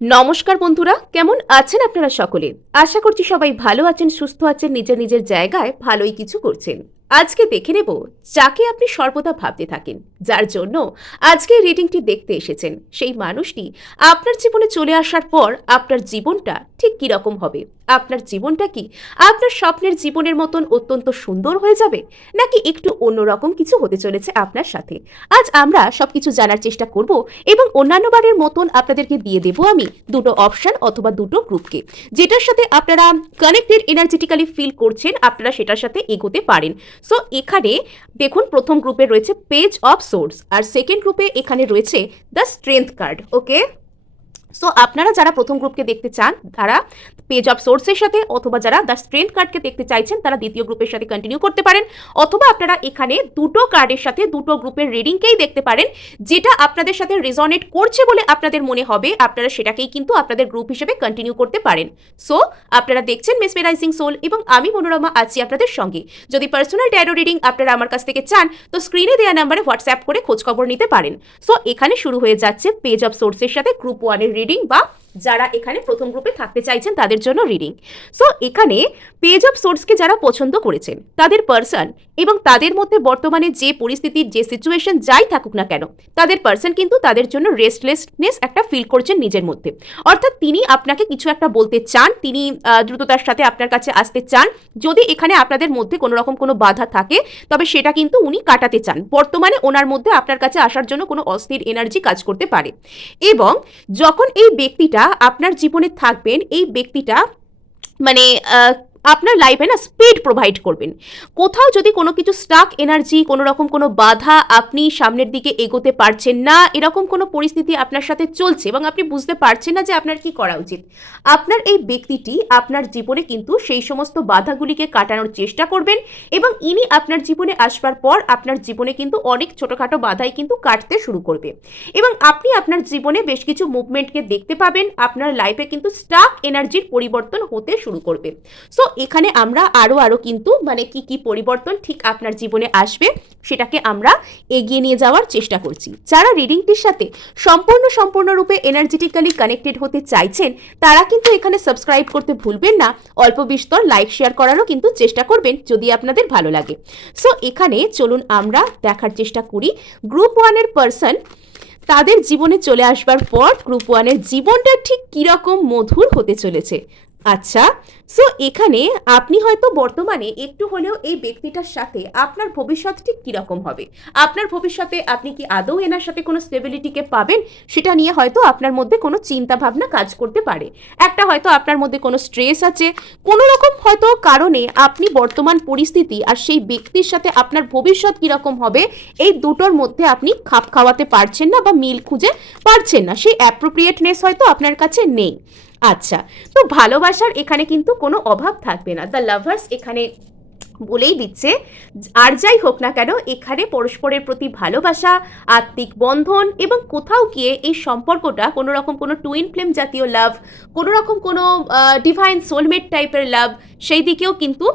নমস্কার বন্ধুরা, কেমন আছেন আপনারা সকলে? আশা করছি সবাই ভালো আছেন, সুস্থ আছেন, নিজের নিজের জায়গায় ভালোই কিছু করছেন। আজকে দেখে নেব যাকে আপনি সর্বদা ভাবতে থাকেন, যার জন্য আজকে রিডিংটি দেখতে এসেছেন। সেই মানুষটি আপনার জীবনে চলে আসার পর আপনার জীবনটা ঠিক কীরকম হবে? আপনার জীবনটা কি? আপনার স্বপ্নের জীবনের মতন অত্যন্ত সুন্দর হয়ে যাবে? নাকি একটু অন্যরকম কিছু হতে চলেছে আপনার সাথে? আজ আমরা সবকিছু জানার চেষ্টা করব এবং অন্যান্য বারের মতন আপনাদেরকে দিয়ে দেব আমি দুটো অপশন অথবা দুটো গ্রুপকে। যেটার সাথে আপনারা কানেক্টেড এনার্জেটিক্যালি ফিল করছেন, আপনারা সেটার সাথে এগোতে পারেন। সো এখানে দেখুন, প্রথম গ্রুপে রয়েছে পেজ অফ সোর্স আর সেকেন্ড গ্রুপে এখানে রয়েছে the strength card okay so আপনারা যারা প্রথম গ্রুপকে দেখতে চান, তারা পেজ অফ সোর্সের সাথে অথবা যারা দ্য স্ট্রেংথ কার্ডকে দেখতে চাইছেন, তারা দ্বিতীয় গ্রুপের সাথে কন্টিনিউ করতে পারেন। অথবা আপনারা এখানে দুটো কার্ডের সাথে দুটো গ্রুপের রিডিংকেই দেখতে পারেন, যেটা আপনাদের সাথে রেজনেট করছে বলে আপনাদের মনে হবে। আপনারা সেটাকেই কিন্তু আপনাদের গ্রুপ হিসেবে কন্টিনিউ করতে পারেন। সো আপনারা দেখছেন মেসমেরাইজিং সোল এবং আমি মনোরমা আছি আপনাদের সঙ্গে। যদি পার্সোনাল ট্যারো রিডিং আপনারা আমার কাছ থেকে চান, তো স্ক্রিনে দেওয়া নাম্বারে হোয়াটসঅ্যাপ করে খোঁজখবর নিতে পারেন। সো এখানে শুরু হয়ে যাচ্ছে পেজ অফ সোর্সের সাথে গ্রুপ ওয়ানের রিডিং বা যারা এখানে প্রথম গ্রুপে থাকতে চাইছেন তাদের জন্য রিডিং সো এখানে পেজ অফ সোর্সকে যারা পছন্দ করেছেন, তাদের পার্সন এবং তাদের মধ্যে বর্তমানে যে পরিস্থিতির যে সিচুয়েশন যাই থাকুক না কেন, তাদের পার্সন কিন্তু তাদের জন্য রেস্টলেসনেস একটা ফিল করছেন নিজের মধ্যে। অর্থাৎ তিনি আপনাকে কিছু একটা বলতে চান, তিনি দ্রুততার সাথে আপনার কাছে আসতে চান। যদি এখানে আপনাদের মধ্যে কোনো রকম কোনো বাধা থাকে, তবে সেটা কিন্তু উনি কাটাতে চান। বর্তমানে ওনার মধ্যে আপনার কাছে আসার জন্য কোনো অস্থির এনার্জি কাজ করতে পারে। এবং যখন এই ব্যক্তিটা আপনার জীবনে থাকবেন এই ব্যক্তিটা মানে আপনার লাইফে না স্পিড প্রোভাইড করবেন। কোথাও যদি কোনো কিছু স্টাক এনার্জি কোনো রকম কোনো বাধা আপনি সামনের দিকে এগোতে পারছেন না, এরকম কোনো পরিস্থিতি আপনার সাথে চলছে এবং আপনি বুঝতে পারছেন না যে আপনার কি করা উচিত। আপনার এই ব্যক্তিটি আপনার জীবনে কিন্তু সেই সমস্ত বাধাগুলিকে কাটানোর চেষ্টা করবেন এবং ইনি আপনার জীবনে আসবার পর আপনার জীবনে কিন্তু অনেক ছোটোখাটো বাধাই কিন্তু কাটতে শুরু করবে। এবং আপনি আপনার জীবনে বেশ কিছু মুভমেন্টকে দেখতে পাবেন, আপনার লাইফে কিন্তু স্টাক এনার্জির পরিবর্তন হতে শুরু করবে। সো এখানে আমরা আরও আরও কিন্তু মানে কি কি পরিবর্তন ঠিক আপনার জীবনে আসবে সেটাকে আমরা এগিয়ে নিয়ে যাওয়ার চেষ্টা করছি। যারা রিডিংটির সাথে সম্পূর্ণ, সম্পূর্ণরূপে এনার্জেটিক্যালি কানেক্টেড হতে চাইছেন, তারা কিন্তু এখানে সাবস্ক্রাইব করতে ভুলবেন না, অল্প বিস্তর লাইক শেয়ার করারও কিন্তু চেষ্টা করবেন যদি আপনাদের ভালো লাগে। সো এখানে চলুন আমরা দেখার চেষ্টা করি। গ্রুপ ওয়ানের পার্সন তাদের জীবনে চলে আসবার পর গ্রুপ ওয়ানের জীবনটা ঠিক কীরকম মধুর হতে চলেছে। আচ্ছা সো এখানে আপনি হয়তো বর্তমানে একটু হলেও এই ব্যক্তিটার সাথে আপনার ভবিষ্যৎ ঠিক কীরকম হবে? আপনার ভবিষ্যতে আপনি কি আদৌ এনার সাথে কোনো স্টেবিলিটিকে পাবেন? সেটা নিয়ে হয়তো আপনার মধ্যে কোনো চিন্তা ভাবনা কাজ করতে পারে। একটা হয়তো আপনার মধ্যে কোনো স্ট্রেস আছে। কোনো রকম হয়তো কারণে আপনি বর্তমান পরিস্থিতি আর সেই ব্যক্তির সাথে আপনার ভবিষ্যৎ কীরকম হবে, এই দুটোর মধ্যে আপনি খাপ খাওয়াতে পারছেন না বা মিল খুঁজে পারছেন না। সেই অ্যাপ্রোপ্রিয়েটনেস হয়তো আপনার কাছে নেই। আচ্ছা তো ভালোবাসার এখানে কিন্তু কোনো অভাব থাকবে না। দ্য লাভার্স এখানে বলেই দিচ্ছে, আর যাই হোক না কেন, এখানে পরস্পরের প্রতি ভালোবাসা, আত্মিক বন্ধন এবং কোথাও গিয়ে এই সম্পর্কটা কোনো রকম কোনো টুইন ফ্লেম জাতীয় লাভ কোনো রকম কোনো ডিভাইন সোলমেট টাইপের লাভ সেই দিকেও কিন্তু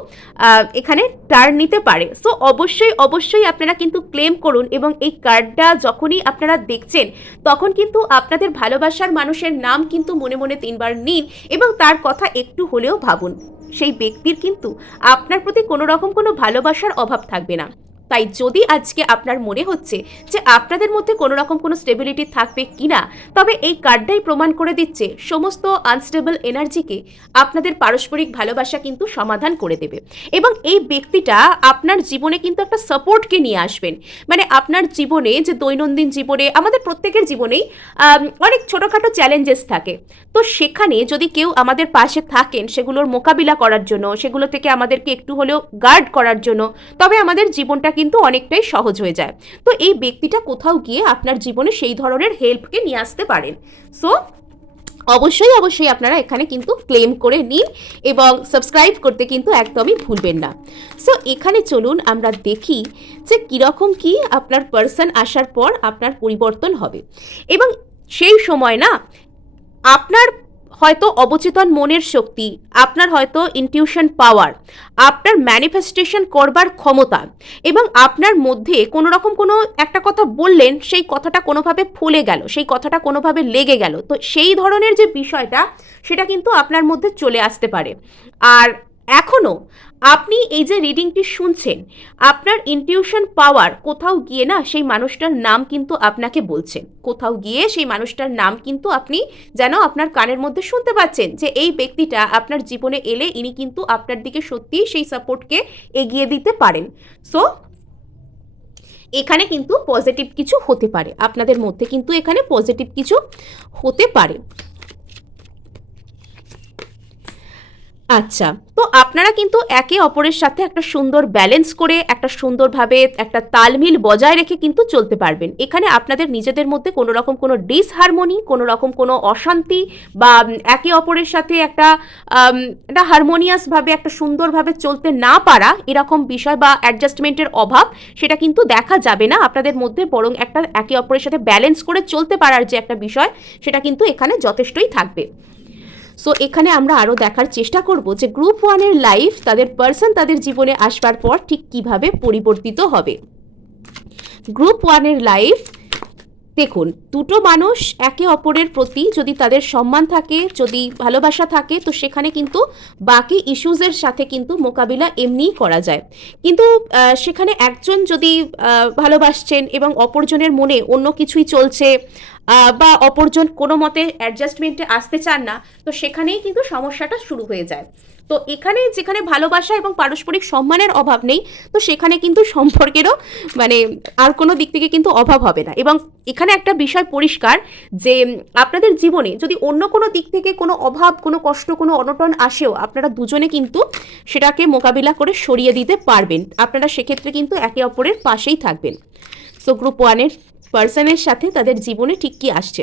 এখানে টার্ন নিতে পারে। সো অবশ্যই অবশ্যই আপনারা কিন্তু ক্লেম করুন এবং এই কার্ডটা যখনই আপনারা দেখছেন, তখন কিন্তু আপনাদের ভালোবাসার মানুষের নাম কিন্তু মনে মনে তিনবার নিন এবং তার কথা একটু হলেও ভাবুন। সেই ব্যক্তির কিন্তু আপনার প্রতি কোনো রকম কোনো ভালোবাসার অভাব থাকবে না। তাই যদি আজকে আপনার মনে হচ্ছে যে আপনাদের মধ্যে কোনো রকম কোনো স্টেবিলিটি থাকবে কিনা, তবে এই কার্ডটাই প্রমাণ করে দিচ্ছে সমস্ত আনস্টেবল এনার্জিকে আপনাদের পারস্পরিক ভালোবাসা কিন্তু সমাধান করে দেবে। এবং এই ব্যক্তিটা আপনার জীবনে কিন্তু একটা সাপোর্টকে নিয়ে আসবেন। মানে আপনার জীবনে যে দৈনন্দিন জীবনে, আমাদের প্রত্যেকের জীবনেই অনেক ছোটোখাটো চ্যালেঞ্জেস থাকে। তো সেখানে যদি কেউ আমাদের পাশে থাকেন সেগুলোর মোকাবিলা করার জন্য, সেগুলো থেকে আমাদেরকে একটু হলেও গার্ড করার জন্য, তবে আমাদের জীবনটা কিন্তু অনেকটাই সহজ হয়ে যায়। তো এই ব্যক্তিটা কোথাও গিয়ে আপনার জীবনে সেই ধরনের হেল্পকে নিয়ে আসতে পারেন। সো অবশ্যই অবশ্যই আপনারা এখানে কিন্তু ক্লেম করে নিন এবং সাবস্ক্রাইব করতে কিন্তু একদমই ভুলবেন না। সো এখানে চলুন আমরা দেখি যে কীরকম কি আপনার পার্সন আসার পর আপনার পরিবর্তন হবে। এবং সেই সময় না, আপনার হয়তো অবচেতন মনের শক্তি, আপনার হয়তো ইনটিউশন পাওয়ার আপনার ম্যানিফেস্টেশন করবার ক্ষমতা এবং আপনার মধ্যে কোনো রকম কোনো একটা কথা বললেন, সেই কথাটা কোনোভাবে ফুলে গেল, সেই কথাটা কোনোভাবে লেগে গেল। তো সেই ধরনের যে বিষয়টা, সেটা কিন্তু আপনার মধ্যে চলে আসতে পারে। আর এখনও আপনি এই যে রিডিংটি শুনছেন, আপনার ইনটিউশন পাওয়ার কোথাও গিয়ে না সেই মানুষটার নাম কিন্তু আপনাকে বলছে। কোথাও গিয়ে সেই মানুষটার নাম কিন্তু আপনি যেন আপনার কানের মধ্যে শুনতে পাচ্ছেন যে এই ব্যক্তিটা আপনার জীবনে এলে ইনি কিন্তু আপনার দিকে সত্যিই সেই সাপোর্টকে এগিয়ে দিতে পারেন। সো এখানে কিন্তু পজিটিভ কিছু হতে পারে। আপনাদের মধ্যে কিন্তু এখানে পজিটিভ কিছু হতে পারে। আচ্ছা তো আপনারা কিন্তু একে অপরের সাথে একটা সুন্দর ব্যালেন্স করে, একটা সুন্দরভাবে, একটা তালমিল বজায় রেখে কিন্তু চলতে পারবেন। এখানে আপনাদের নিজেদের মধ্যে কোনো রকম কোনো ডিসহারমোনি কোনো রকম কোনো অশান্তি বা একে অপরের সাথে একটা একটা হারমোনিয়াসভাবে একটা সুন্দরভাবে চলতে না পারা এরকম বিষয় বা অ্যাডজাস্টমেন্টের অভাব, সেটা কিন্তু দেখা যাবে না আপনাদের মধ্যে, বরং একটা একে অপরের সাথে ব্যালেন্স করে চলতে পারার যে একটা বিষয়, সেটা কিন্তু এখানে যথেষ্টই থাকবে। সো এখানে আমরা আরও দেখার চেষ্টা করব যে গ্রুপ ওয়ানের লাইফ তাদের পার্সন তাদের জীবনে আসবার পর ঠিক কীভাবে পরিবর্তিত হবে। গ্রুপ ওয়ানের লাইফ দেখুন, দুটো মানুষ একে অপরের প্রতি যদি তাদের সম্মান থাকে, যদি ভালোবাসা থাকে, তো সেখানে কিন্তু বাকি ইস্যুজের সাথে কিন্তু মোকাবিলা এমনিই করা যায়। কিন্তু সেখানে একজন যদি ভালোবাসছেন এবং অপরজনের মনে অন্য কিছুই চলছে বা অপরজন কোনো মতে অ্যাডজাস্টমেন্টে আসতে চান না, তো সেখানেই কিন্তু সমস্যাটা শুরু হয়ে যায়। তো এখানে যেখানে ভালোবাসা এবং পারস্পরিক সম্মানের অভাব নেই, তো সেখানে কিন্তু সম্পর্কেরও মানে আর কোনো দিক থেকে কিন্তু অভাব হবে না। এবং এখানে একটা বিষয় পরিষ্কার যে, আপনাদের জীবনে যদি অন্য কোনো দিক থেকে কোনো অভাব, কোনো কষ্ট, কোনো অনটন আসেও আপনারা দুজনে কিন্তু সেটাকে মোকাবিলা করে সরিয়ে দিতে পারবেন। আপনারা সেক্ষেত্রে কিন্তু একে অপরের পাশেই থাকবেন। সো গ্রুপ ওয়ানের পার্সনের সাথে তাদের জীবনে ঠিক কি আসছে।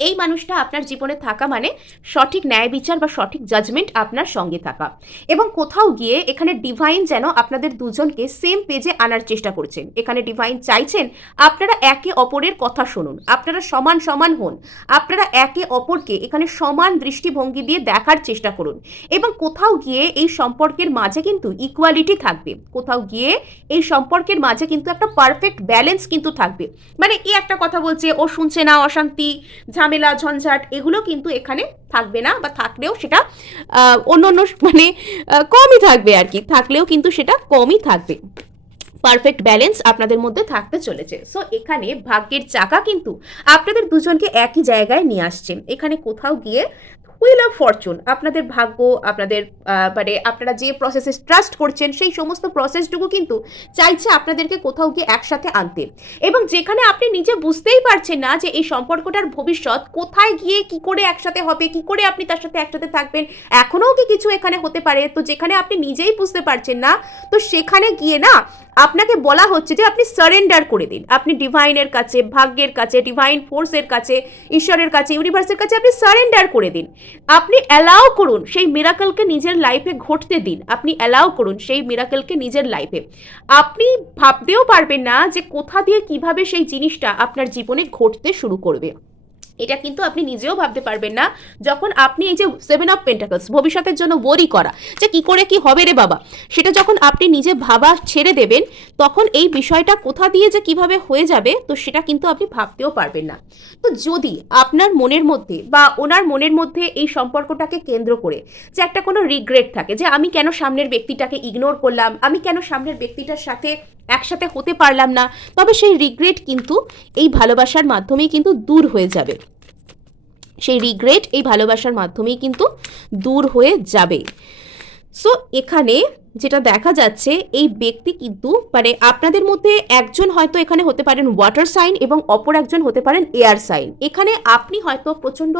এই মানুষটা আপনার জীবনে থাকা মানে সঠিক ন্যায় বিচার বা সঠিক জাজমেন্ট আপনার সঙ্গে থাকা। এবং কোথাও গিয়ে এখানে ডিভাইন যেন আপনাদের দুজনকে সেম পেজে আনার চেষ্টা করছেন। এখানে ডিভাইন চাইছেন, আপনারা একে অপরের কথা শুনুন। আপনারা সমান সমান হন। আপনারা একে অপরকে এখানে সমান দৃষ্টিভঙ্গি দিয়ে দেখার চেষ্টা করুন। এবং কোথাও গিয়ে এই সম্পর্কের মাঝে কিন্তু ইকুয়ালিটি থাকবে। কোথাও গিয়ে এই সম্পর্কের মাঝে কিন্তু একটা পারফেক্ট ব্যালেন্স কিন্তু থাকবে। মানে এ একটা কথা বলছে, ও শুনছে না, অশান্তি ঝামেলা, ঝঞ্ঝাট, এগুলো কিন্তু এখানে থাকবে না বা থাকলেও সেটা অন্য অন্য মানে কমই থাকবে আর কি। থাকলেও কিন্তু সেটা কমই থাকবে। পারফেক্ট ব্যালেন্স আপনাদের মধ্যে থাকতে চলেছে। সো এখানে ভাগ্যের চাকা কিন্তু আপনাদের দুজনকে একই জায়গায় নিয়ে আসছে। এখানে কোথাও গিয়ে হুইল অফ ফরচুন আপনাদের ভাগ্য, আপনাদের মানে আপনারা যে প্রসেসে ট্রাস্ট করছেন, সেই সমস্ত প্রসেসটুকু কিন্তু চাইছে আপনাদেরকে কোথাও গিয়ে একসাথে আনতে। এবং যেখানে আপনি নিজে বুঝতেই পারছেন না যে এই সম্পর্কটার ভবিষ্যৎ কোথায় গিয়ে কি করে একসাথে হবে, কি করে আপনি তার সাথে একসাথে থাকবেন, এখনও কি কিছু এখানে হতে পারে, তো যেখানে আপনি নিজেই বুঝতে পারছেন না, তো সেখানে গিয়ে না আপনাকে বলা হচ্ছে যে আপনি সারেন্ডার করে দিন। আপনি ডিভাইনের কাছে, ভাগ্যের কাছে ডিভাইন ফোর্সের কাছে, ঈশ্বরের কাছে ইউনিভার্সের কাছে আপনি সারেন্ডার করে দিন। আপনি অ্যালাউ করুন সেই মিরাকলকে নিজের লাইফে ঘটতে দিন। আপনি অ্যালাউ করুন সেই মিরাকলকে নিজের লাইফে আপনি ভাবতেও পারবেন না যে কোথা দিয়ে কীভাবে সেই জিনিসটা আপনার জীবনে ঘটতে শুরু করবে। এটা কিন্তু আপনি নিজেও ভাবতে পারবেন না যখন আপনি এই যে সেভেন অফ পেন্টাকলস ভবিষ্যতের জন্য ওরি করা, যে কি করে কি হবে রে বাবা? সেটা যখন আপনি নিজে ভাবা ছেড়ে দেবেন, তখন এই বিষয়টা কোথা দিয়ে যে কীভাবে হয়ে যাবে, তো সেটা কিন্তু আপনি ভাবতেও পারবেন না। তো যদি আপনার মনের মধ্যে বা ওনার মনের মধ্যে এই সম্পর্কটাকে কেন্দ্র করে যে একটা কোনো রিগ্রেট থাকে, যে আমি কেন সামনের ব্যক্তিটাকে ইগনোর করলাম, আমি কেন সামনের ব্যক্তিটার সাথে একসাথে হতে পারলাম না, তবে সেই রিগ্রেট কিন্তু এই ভালোবাসার মাধ্যমেই কিন্তু দূর হয়ে যাবে। সেই রিগ্রেট এই ভালোবাসার মাধ্যমেই কিন্তু দূর হয়ে যাবে। সো এখানে যেটা দেখা যাচ্ছে, এই ব্যক্তি কিন্তু মানে আপনাদের মধ্যে একজন হয়তো এখানে হতে পারেন ওয়াটার সাইন এবং অপর একজন হতে পারেন এয়ার সাইন এখানে আপনি হয়তো প্রচণ্ড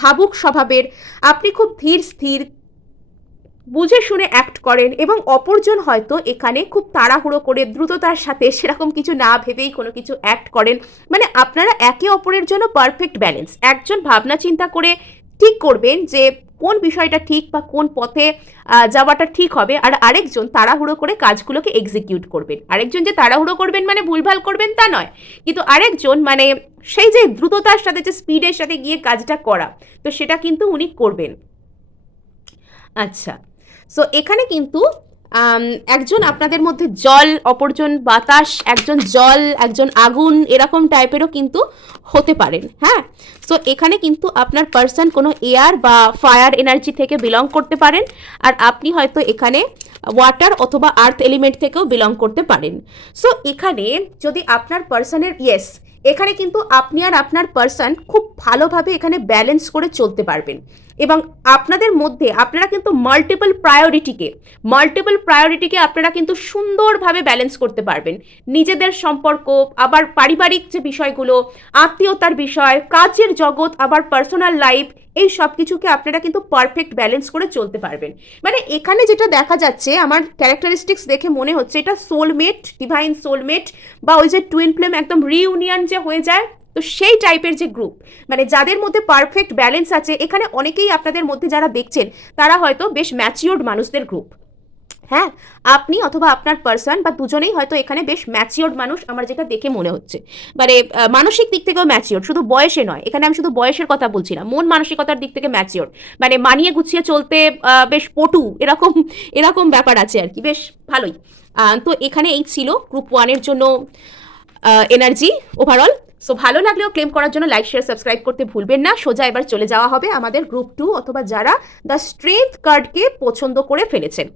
ভাবুক স্বভাবের, আপনি খুব ধীর স্থির বুঝে শুনে অ্যাক্ট করেন এবং অপরজন হয়তো এখানে খুব তাড়াহুড়ো করে দ্রুততার সাথে সেরকম কিছু না ভেবেই কোনো কিছু অ্যাক্ট করেন। মানে আপনারা একে অপরের জন্য পারফেক্ট ব্যালেন্স একজন ভাবনা চিন্তা করে ঠিক করবেন যে কোন বিষয়টা ঠিক বা কোন পথে যাওয়াটা ঠিক হবে আর আরেকজন তাড়াহুড়ো করে কাজগুলোকে এক্সিকিউট করবেন। আরেকজন যে তাড়াহুড়ো করবেন মানে ভুলভাল করবেন তা নয়। কিন্তু আরেকজন মানে সেই যে দ্রুততার সাথে, যে স্পিডের সাথে গিয়ে কাজটা করা, তো সেটা কিন্তু উনি করবেন। আচ্ছা। সো এখানে কিন্তু একজন আপনাদের মধ্যে জল অপরজন বাতাস, একজন জল, একজন আগুন, এরকম টাইপেরও কিন্তু হতে পারেন হ্যাঁ? সো এখানে কিন্তু আপনার পার্সন কোনো এয়ার বা ফায়ার এনার্জি থেকে বিলং করতে পারেন, আর আপনি হয়তো এখানে ওয়াটার অথবা আর্থ এলিমেন্ট থেকেও বিলং করতে পারেন। সো এখানে যদি আপনার পার্সনের ইয়েস এখানে কিন্তু আপনি আর আপনার পার্সন খুব ভালোভাবে এখানে ব্যালেন্স করে চলতে পারবেন। এবং আপনাদের মধ্যে আপনারা কিন্তু মাল্টিপল প্রায়োরিটিকে মাল্টিপল প্রায়োরিটিকে আপনারা কিন্তু সুন্দরভাবে ব্যালেন্স করতে পারবেন। নিজেদের সম্পর্ক, আবার পারিবারিক যে বিষয়গুলো, আত্মীয়তার বিষয়, কাজের জগৎ, আবার পার্সোনাল লাইফ এই সব কিছুকে আপনারা কিন্তু পারফেক্ট ব্যালেন্স করে চলতে পারবেন। মানে এখানে যেটা দেখা যাচ্ছে, আমার ক্যারেক্টারিস্টিক্স দেখে মনে হচ্ছে, এটা সোলমেট ডিভাইন সোলমেট বা ওই যে টুইন ফ্লেম একদম রিউনিয়ন যে হয়ে যায়, তো সেই টাইপের যে গ্রুপ মানে যাদের মধ্যে পারফেক্ট ব্যালেন্স আছে, এখানে অনেকেই আপনাদের মধ্যে যারা দেখছেন, তারা হয়তো বেশ ম্যাচিওর্ড মানুষদের গ্রুপ হ্যাঁ আপনি অথবা আপনার পার্সন বা দুজনেই হয়তো এখানে বেশ ম্যাচিওর্ড মানুষ, আমার যেটা দেখে মনে হচ্ছে। মানে মানসিক দিক থেকেও ম্যাচিওর শুধু বয়সে নয়। এখানে আমি শুধু বয়সের কথা বলছি না, মন মানসিকতার দিক থেকে ম্যাচিওর মানে মানিয়ে গুছিয়ে চলতে বেশ পটু, এরকম এরকম ব্যাপার আছে আর কি, বেশ ভালোই। তো এখানে এই ছিল গ্রুপ ওয়ানের জন্য এনার্জি ওভারঅল সো ভালো লাগলেও ক্লেম করার জন্য লাইক শেয়ার সাবস্ক্রাইব করতে ভুলবেন না। সোজা এবার চলে যাওয়া হবে আমাদের গ্রুপ টু অথবা যারা দ্য স্ট্রেংথ কার্ডকে পছন্দ করে ফেলেছেন।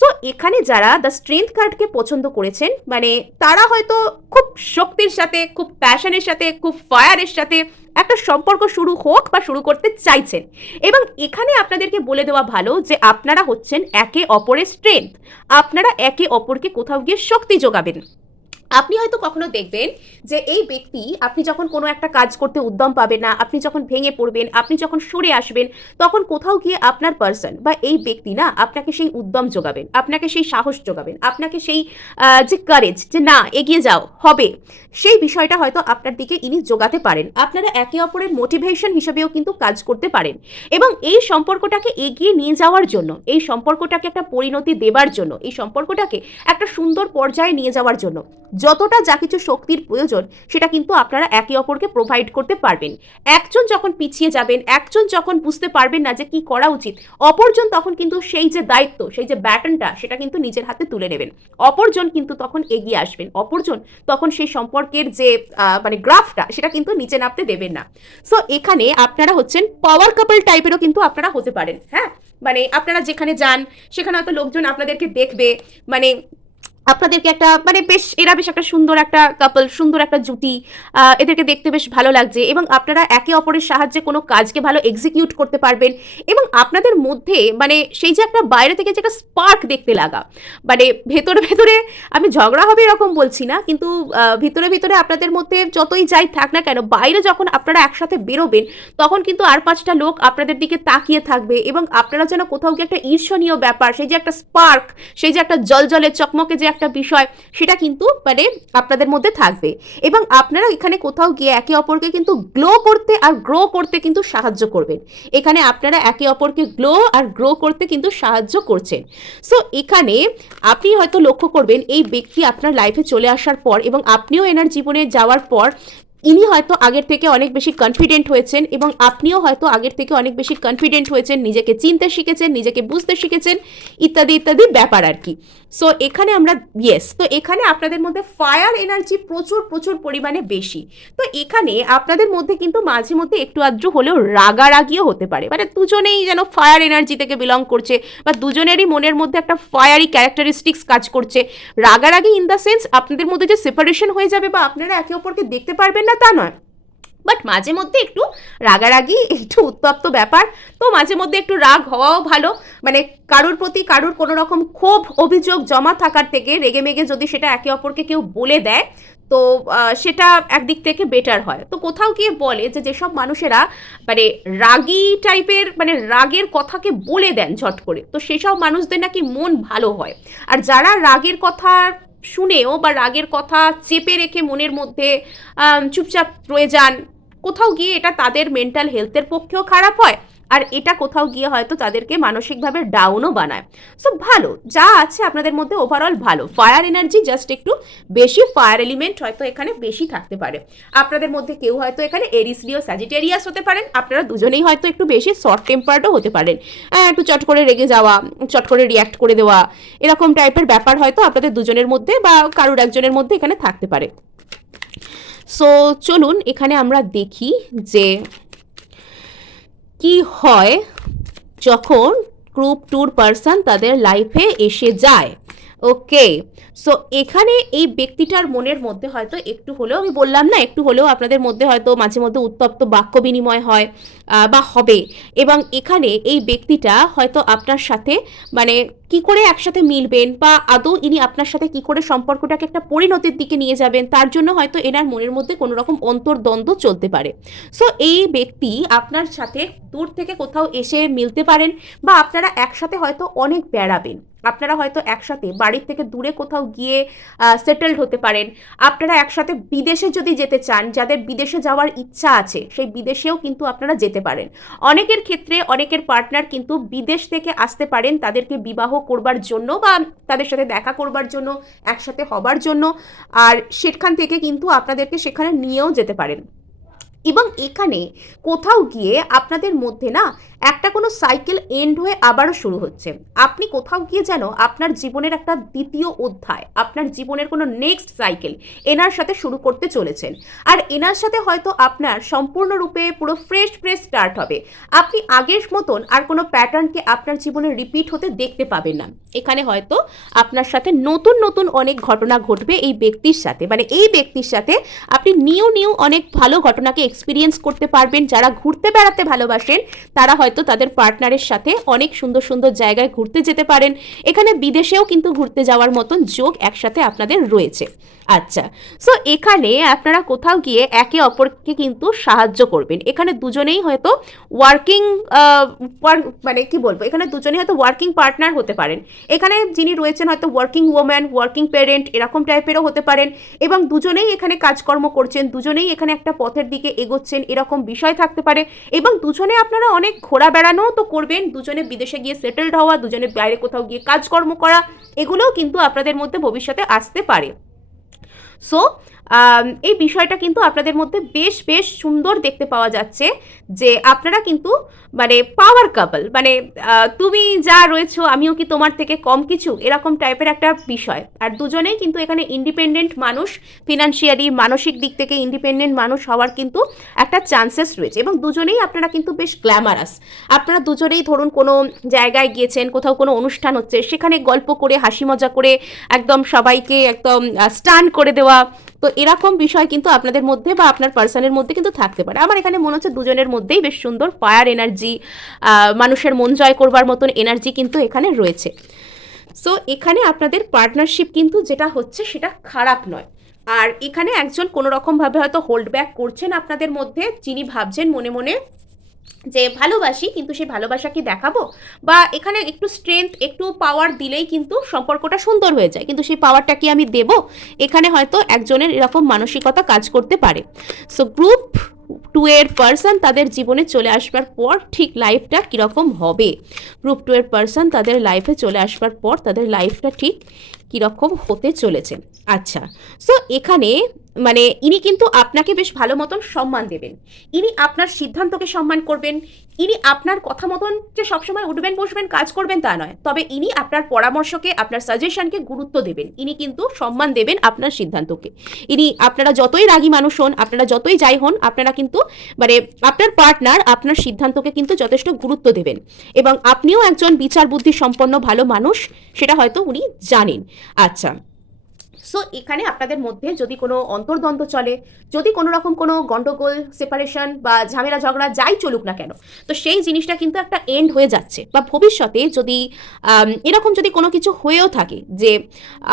সো এখানে যারা দ্য স্ট্রেংথ কার্ডকে পছন্দ করেছেন মানে তারা হয়তো খুব শক্তির সাথে, খুব প্যাশনের সাথে, খুব ফায়ারের সাথে একটা সম্পর্ক শুরু হোক বা শুরু করতে চাইছেন। এবং এখানে আপনাদেরকে বলে দেওয়া ভালো যে আপনারা হচ্ছেন একে অপরের স্ট্রেংথ আপনারা একে অপরকে কোথাও গিয়ে শক্তি যোগাবেন। আপনি হয়তো কখনো দেখবেন যে এই ব্যক্তি, আপনি যখন কোনো একটা কাজ করতে উদ্যম পাবেন না, আপনি যখন ভেঙে পড়বেন, আপনি যখন সরে আসবেন, তখন কোথাও গিয়ে আপনার পার্সন বা এই ব্যক্তি না আপনাকে সেই উদ্যম যোগাবেন, আপনাকে সেই সাহস যোগাবেন, আপনাকে সেই যে কারেজ যে না, এগিয়ে যাও, হবে। সেই বিষয়টা হয়তো আপনার দিকে ইনি যোগাতে পারেন। আপনারা একে অপরের মোটিভেশন হিসেবেও কিন্তু কাজ করতে পারেন। এবং এই সম্পর্কটাকে এগিয়ে নিয়ে যাওয়ার জন্য, এই সম্পর্কটাকে একটা পরিণতি দেবার জন্য, এই সম্পর্কটাকে একটা সুন্দর পর্যায়ে নিয়ে যাওয়ার জন্য যতটা যা কিছু শক্তির প্রয়োজন, সেটা কিন্তু আপনারা একে অপরকে প্রোভাইড করতে পারবেন। একজন যখন পিছিয়ে যাবেন, একজন যখন বুঝতে পারবেন না যে কি করা উচিত, অপরজন তখন কিন্তু সেই যে দায়িত্ব, সেই যে ব্যাটনটা, সেটা কিন্তু নিজের হাতে তুলে নেবেন। অপরজন কিন্তু তখন এগিয়ে আসবেন। অপরজন তখন সেই সম্পর্কের যে মানে গ্রাফটা, সেটা কিন্তু নিচে নামতে দেবেন না। সো এখানে আপনারা হচ্ছেন পাওয়ার কাপল টাইপেরও কিন্তু আপনারা হতে পারেন হ্যাঁ? মানে আপনারা যেখানে যান, সেখানে হয়তো লোকজন আপনাদেরকে দেখবে মানে আপনাদেরকে একটা মানে বেশ, এরা বেশ একটা সুন্দর একটা কাপল সুন্দর একটা জুটি এদেরকে দেখতে বেশ ভালো লাগছে এবং আপনারা একে অপরের সাহায্যে কোনো কাজকে ভালো এক্সিকিউট করতে পারবেন এবং আপনাদের মধ্যে মানে সেই যে একটা বাইরে থেকে যে একটা স্পার্ক দেখতে লাগা মানে ভেতরে ভেতরে, আমি ঝগড়া হবে এরকম বলছি না, কিন্তু ভিতরে ভিতরে আপনাদের মধ্যে যতই যাই থাক না কেন, বাইরে যখন আপনারা একসাথে বেরোবেন, তখন কিন্তু আর পাঁচটা লোক আপনাদের দিকে তাকিয়ে থাকবে এবং আপনারা যেন কোথাও গিয়ে একটা ঈর্ষণীয় ব্যাপার, সেই যে একটা স্পার্ক সেই যে একটা জলজলে চকমকে যে একটা বিষয়, সেটা কিন্তু মানে আপনাদের মধ্যে থাকবে। এবং আপনারা এখানে কোথাও গিয়ে একে অপরকে কিন্তু গ্লো করতে আর গ্রো করতে কিন্তু সাহায্য করবেন। এখানে আপনারা একে অপরকে গ্লো আর গ্রো করতে কিন্তু সাহায্য করছেন। সো এখানে আপনি হয়তো লক্ষ্য করবেন, এই ব্যক্তি আপনার লাইফে চলে আসার পর এবং আপনিও এনার জীবনে যাওয়ার পর ইনি হয়তো আগের থেকে অনেক বেশি কনফিডেন্ট হয়েছেন এবং আপনিও হয়তো আগের থেকে অনেক বেশি কনফিডেন্ট হয়েছেন, নিজেকে চিনতে শিখেছেন, নিজেকে বুঝতে শিখেছেন, ইত্যাদি ইত্যাদি ব্যাপার আর কি। সো এখানে আমরা ইয়েস তো এখানে আপনাদের মধ্যে ফায়ার এনার্জি প্রচুর প্রচুর পরিমাণে বেশি। তো এখানে আপনাদের মধ্যে কিন্তু মাঝে মধ্যে একটু আদ্র হলেও রাগারাগিও হতে পারে। মানে দুজনেই যেন ফায়ার এনার্জি থেকে বিলং করছে বা দুজনেরই মনের মধ্যে একটা ফায়ারি ক্যারেক্টারিস্টিক্স কাজ করছে। রাগারাগি ইন দ্য সেন্স আপনাদের মধ্যে যে সেপারেশন হয়ে যাবে বা আপনারা একে অপরকে দেখতে পারবেন না তা নয়। বাট মাঝে মধ্যে একটু রাগারাগি, একটু উত্তপ্ত ব্যাপার। তো মাঝে মধ্যে একটু রাগ হওয়াও ভালো। মানে কারোর প্রতি কারোর কোনো রকম ক্ষোভ, অভিযোগ জমা থাকার থেকে রেগে মেগে যদি সেটা একে অপরকে কেউ বলে দেয়, তো সেটা একদিক থেকে বেটার হয়। তো কোথাও গিয়ে বলে যে যেসব মানুষেরা মানে রাগী টাইপের মানে রাগের কথাকে বলে দেন ঝট করে, তো সেসব মানুষদের নাকি মন ভালো হয়। আর যারা রাগের কথা শুনেও বা রাগের কথা চেপে রেখে মনের মধ্যে চুপচাপ রয়ে যান কোথাও গিয়ে এটা তাদের মেন্টাল হেলথের পক্ষেও খারাপ হয়, আর এটা কোথাও গিয়ে হয়তো তাদেরকে মানসিকভাবে ডাউনও বানায়। সো ভালো, যা আছে আপনাদের মধ্যে ওভারঅল ভালো। ফায়ার এনার্জি জাস্ট একটু বেশি ফায়ার এলিমেন্ট হয়তো এখানে বেশি থাকতে পারে। আপনাদের মধ্যে কেউ হয়তো এখানে এরিসলিও স্যাজিটেরিয়াস হতে পারেন, আপনারা দুজনেই হয়তো একটু বেশি শর্ট টেম্পার্ডও হতে পারেন। একটু চট করে রেগে যাওয়া, চট করে রিয়াক্ট করে দেওয়া, এরকম টাইপের ব্যাপার হয়তো আপনাদের দুজনের মধ্যে বা কারোর একজনের মধ্যে এখানে থাকতে পারে। সো চলুন এখানে আমরা দেখি যে কি হয় যখন গ্রুপ ট্যুর পার্সন তাদের লাইফে এসে যায়। ওকে সো এখানে এই ব্যক্তিটার মনের মধ্যে হয়তো একটু হলেও, আমি বললাম না, একটু হলেও আপনাদের মধ্যে হয়তো মাঝে মধ্যে উত্তপ্ত বাক্য বিনিময় হয় বা হবে। এবং এখানে এই ব্যক্তিটা হয়তো আপনার সাথে মানে কি করে একসাথে মিলবেন, বা আদৌ ইনি আপনার সাথে কি করে সম্পর্কটাকে একটা পরিণতির দিকে নিয়ে যাবেন, তার জন্য হয়তো এনার মনের মধ্যে কোনো রকম অন্তর্দ্বন্দ্ব চলতে পারে। সো এই ব্যক্তি আপনার সাথে দূর থেকে কোথাও এসে মিলতে পারেন, বা আপনারা একসাথে হয়তো অনেক বেড়াবেন। আপনারা হয়তো একসাথে বাড়ির থেকে দূরে কোথাও গিয়ে সেটেলড হতে পারেন। আপনারা একসাথে বিদেশে যদি যেতে চান, যাদের বিদেশে যাওয়ার ইচ্ছা আছে, সেই বিদেশেও কিন্তু আপনারা যেতে পারেন। অনেকের ক্ষেত্রে অনেকের পার্টনার কিন্তু বিদেশ থেকে আসতে পারেন তাদেরকে বিবাহ করবার জন্য বা তাদের সাথে দেখা করবার জন্য, একসাথে হবার জন্য। আর সেখান থেকে কিন্তু আপনাদেরকে সেখানে নিয়েও যেতে পারেন। এবং এখানে কোথাও গিয়ে আপনাদের মধ্যে না একটা কোনো সাইকেল এন্ড হয়ে আবারও শুরু হচ্ছে। আপনি কোথাও গিয়ে যেন আপনার জীবনের একটা দ্বিতীয় অধ্যায়, আপনার জীবনের কোনো নেক্সট সাইকেল এনার সাথে শুরু করতে চলেছেন। আর এনার সাথে হয়তো আপনার সম্পূর্ণরূপে পুরো ফ্রেশ ফ্রেশ স্টার্ট হবে। আপনি আগের মতন আর কোনো প্যাটার্নকে আপনার জীবনে রিপিট হতে দেখতে পাবেন না। এখানে হয়তো আপনার সাথে নতুন নতুন অনেক ঘটনা ঘটবে এই ব্যক্তির সাথে। মানে এই ব্যক্তির সাথে আপনি নিউ নিউ অনেক ভালো ঘটনাকে এক্সপিরিয়েন্স করতে পারবেন, যারা ঘুরতে বেড়াতে ভালোবাসেন, তারা হয়তো তাদের পার্টনারের সাথে অনেক সুন্দর সুন্দর জায়গায় ঘুরতে যেতে পারেন। এখানে বিদেশেও কিন্তু ঘুরতে যাওয়ার মতন যোগ একসাথে আপনাদের রয়েছে। আচ্ছা সো এখানে আপনারা কোথাও গিয়ে একে অপরকে কিন্তু সাহায্য করবেন। এখানে দুজনেই হয়তো ওয়ার্কিং মানে কি বলব? এখানে দুজনেই হয়তো ওয়ার্কিং পার্টনার হতে পারেন। এখানে যিনি রয়েছেন হয়তো ওয়ার্কিং ওম্যান ওয়ার্কিং পেরেন্ট এরকম টাইপেরও হতে পারেন। এবং দুজনেই এখানে কাজকর্ম করছেন, দুজনেই এখানে একটা পথের দিকে এগোচ্ছেন, এরকম বিষয় থাকতে পারে। এবং দুজনে আপনারা অনেক ঘোরা বেড়ানোও তো করবেন। দুজনে বিদেশে গিয়ে সেটেলড হওয়া, দুজনে বাইরে কোথাও গিয়ে কাজকর্ম করা, এগুলোও কিন্তু আপনাদের মধ্যে ভবিষ্যতে আসতে পারে। সো এই বিষয়টা কিন্তু আপনাদের মধ্যে বেশ বেশ সুন্দর দেখতে পাওয়া যাচ্ছে যে আপনারা কিন্তু মানে পাওয়ার কাপল মানে তুমি যা রয়েছো, আমিও কি তোমার থেকে কম কিছু? এরকম টাইপের একটা বিষয়। আর দুজনেই কিন্তু এখানে ইন্ডিপেন্ডেন্ট মানুষ ফিনান্সিয়ালি মানসিক দিক থেকে ইন্ডিপেন্ডেন্ট মানুষ হওয়ার কিন্তু একটা চান্সেস রয়েছে। এবং দুজনেই আপনারা কিন্তু বেশ গ্ল্যামারাস আপনারা দুজনেই ধরুন কোনো জায়গায় গিয়েছেন, কোথাও কোনো অনুষ্ঠান হচ্ছে, সেখানে গল্প করে, হাসি মজা করে, একদম সবাইকে একদম স্টান করে দেওয়া। তো এরকম বিষয় কিন্তু আপনাদের মধ্যে বা আপনার পার্সনের মধ্যে কিন্তু থাকতে পারে। আমার এখানে মনে হচ্ছে দুজনের মধ্যেই বেশ সুন্দর ফায়ার এনার্জি মানুষের মন জয় করবার মতন এনার্জি কিন্তু এখানে রয়েছে। সো এখানে আপনাদের পার্টনারশিপ কিন্তু যেটা হচ্ছে সেটা খারাপ নয়। আর এখানে একজন কোনো রকমভাবে হয়তো হোল্ড ব্যাক করছেন আপনাদের মধ্যে, যিনি ভাবছেন মনে মনে যে ভালোবাসি, কিন্তু সেই ভালোবাসা কি দেখাবো? বা এখানে একটু স্ট্রেংথ একটু পাওয়ার দিলেই কিন্তু সম্পর্কটা সুন্দর হয়ে যায়। কিন্তু সেই পাওয়ারটা কি আমি দেব? এখানে হয়তো একজনের এরকম মানসিকতা কাজ করতে পারে। সো গ্রুপ টু এর পার্সন তাদের জীবনে চলে আসবার পর ঠিক লাইফটা কীরকম হবে? গ্রুপ টু এর পার্সন তাদের লাইফে চলে আসবার পর তাদের লাইফটা ঠিক কীরকম হতে চলেছে। আচ্ছা সো এখানে মানে ইনি কিন্তু আপনাকে বেশ ভালো মতন সম্মান দেবেন। ইনি আপনার সিদ্ধান্তকে সম্মান করবেন, ইনি আপনার কথা মতন যে সবসময় উঠবেন, বসবেন, কাজ করবেন তা নয়। তবে ইনি আপনার পরামর্শকে, আপনার সাজেশনকে গুরুত্ব দেবেন। ইনি কিন্তু সম্মান দেবেন আপনার সিদ্ধান্তকে। ইনি আপনারা যতই রাগী মানুষ হন, আপনারা যতই যাই হন, আপনারা কিন্তু মানে আপনার পার্টনার আপনার সিদ্ধান্তকে কিন্তু যথেষ্ট গুরুত্ব দেবেন। এবং আপনিও একজন বিচার বুদ্ধি সম্পন্ন ভালো মানুষ, সেটা হয়তো উনি জানেন। আচ্ছা। সো এখানে আপনাদের মধ্যে যদি কোনো অন্তর্দ্বন্দ্ব চলে, যদি কোনো রকম কোনো গন্ডগোল সেপারেশন বা ঝামেলা, ঝগড়া যাই চলুক না কেন, তো সেই জিনিসটা কিন্তু একটা এন্ড হয়ে যাচ্ছে। বা ভবিষ্যতে যদি এরকম যদি কোনো কিছু হয়েও থাকে, যে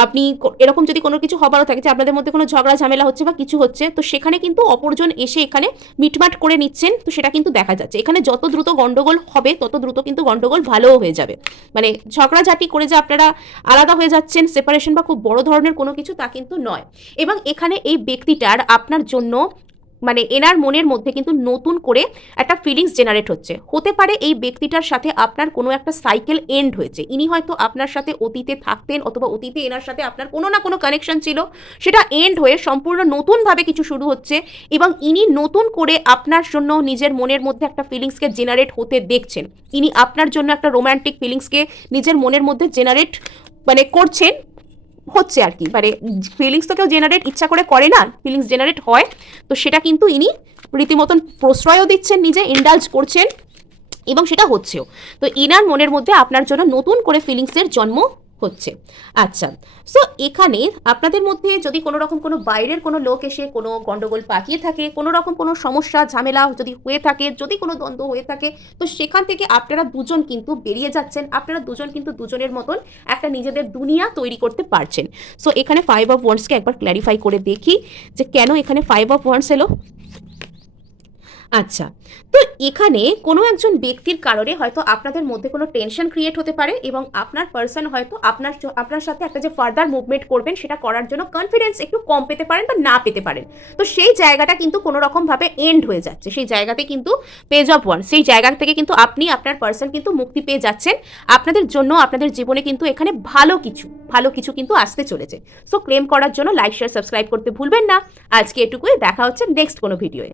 আপনি এরকম যদি কোনো কিছু হবারও থাকে, যে আপনাদের মধ্যে কোনো ঝগড়া, ঝামেলা হচ্ছে বা কিছু হচ্ছে, তো সেখানে কিন্তু অপরজন এসে এখানে মিটমাট করে নিচ্ছেন, তো সেটা কিন্তু দেখা যাচ্ছে। এখানে যত দ্রুত গন্ডগোল হবে, তত দ্রুত কিন্তু গন্ডগোল ভালোও হয়ে যাবে। মানে ঝগড়াঝাটি করে যে আপনারা আলাদা হয়ে যাচ্ছেন সেপারেশন বা খুব বড় ধরনের কোনো কিছু তা কিন্তু নয়। এবং এখানে এই ব্যক্তিটার আপনার জন্য মানে এনার মনের মধ্যে কিন্তু নতুন করে একটা ফিলিংস জেনারেট হচ্ছে। হতে পারে এই ব্যক্তিটার সাথে আপনার কোনো একটা সাইকেল এন্ড হয়েছে। ইনি হয়তো আপনার সাথে অতীতে থাকতেন অথবা অতীতে এনার সাথে আপনার কোনো না কোনো কানেকশন ছিল। সেটা এন্ড হয়ে সম্পূর্ণ নতুনভাবে কিছু শুরু হচ্ছে এবং ইনি নতুন করে আপনার জন্য নিজের মনের মধ্যে একটা ফিলিংসকে জেনারেট হতে দেখছেন। ইনি আপনার জন্য একটা রোম্যান্টিক ফিলিংসকে নিজের মনের মধ্যে জেনারেট মানে করছেন। হচ্ছে আর কি। মানে ফিলিংস তো কেউ জেনারেট ইচ্ছা করে করে না ফিলিংস জেনারেট হয়। তো সেটা কিন্তু ইনি রীতিমতন প্রশ্রয়ও দিচ্ছেন নিজে ইন্ডালজ করছেন, এবং সেটা হচ্ছেও। তো ইনার মনের মধ্যে আপনার জন্য নতুন করে ফিলিংসের জন্ম হচ্ছে। আচ্ছা সো এখানে আপনাদের মধ্যে যদি কোনো রকম কোনো বাইরের কোনো লোক এসে কোনো গন্ডগোল পাকিয়ে থাকে, কোনো রকম কোনো সমস্যা, ঝামেলা যদি হয়ে থাকে, যদি কোনো দ্বন্দ্ব হয়ে থাকে, তো সেখান থেকে আপনারা দুজন কিন্তু বেরিয়ে যাচ্ছেন। আপনারা দুজন কিন্তু দুজনের মতন একটা নিজেদের দুনিয়া তৈরি করতে পারছেন। সো এখানে ফাইভ অফ ওয়ান্সকে একবার ক্ল্যারিফাই করে দেখি যে কেন এখানে ফাইভ অফ ওয়ান্স এলো। আচ্ছা তো এখানে কোনো একজন ব্যক্তির কারণে হয়তো আপনাদের মধ্যে কোনো টেনশন ক্রিয়েট হতে পারে এবং আপনার পার্সন হয়তো আপনার আপনার সাথে একটা যে ফার্দার মুভমেন্ট করবেন সেটা করার জন্য কনফিডেন্স একটু কম পেতে পারেন বা না পেতে পারেন। তো সেই জায়গাটা কিন্তু কোনো রকমভাবে এন্ড হয়ে যাচ্ছে। সেই জায়গাতে কিন্তু পেজ অফ ওয়ান সেই জায়গা থেকে কিন্তু আপনি আপনার পার্সন কিন্তু মুক্তি পেয়ে যাচ্ছেন। আপনাদের জন্য, আপনাদের জীবনে কিন্তু এখানে ভালো কিছু ভালো কিছু কিন্তু আসতে চলেছে। সো ক্লেম করার জন্য লাইক শেয়ার সাবস্ক্রাইব করতে ভুলবেন না। আজকে এটুকুই, দেখা হচ্ছে নেক্সট কোনো ভিডিওয়ে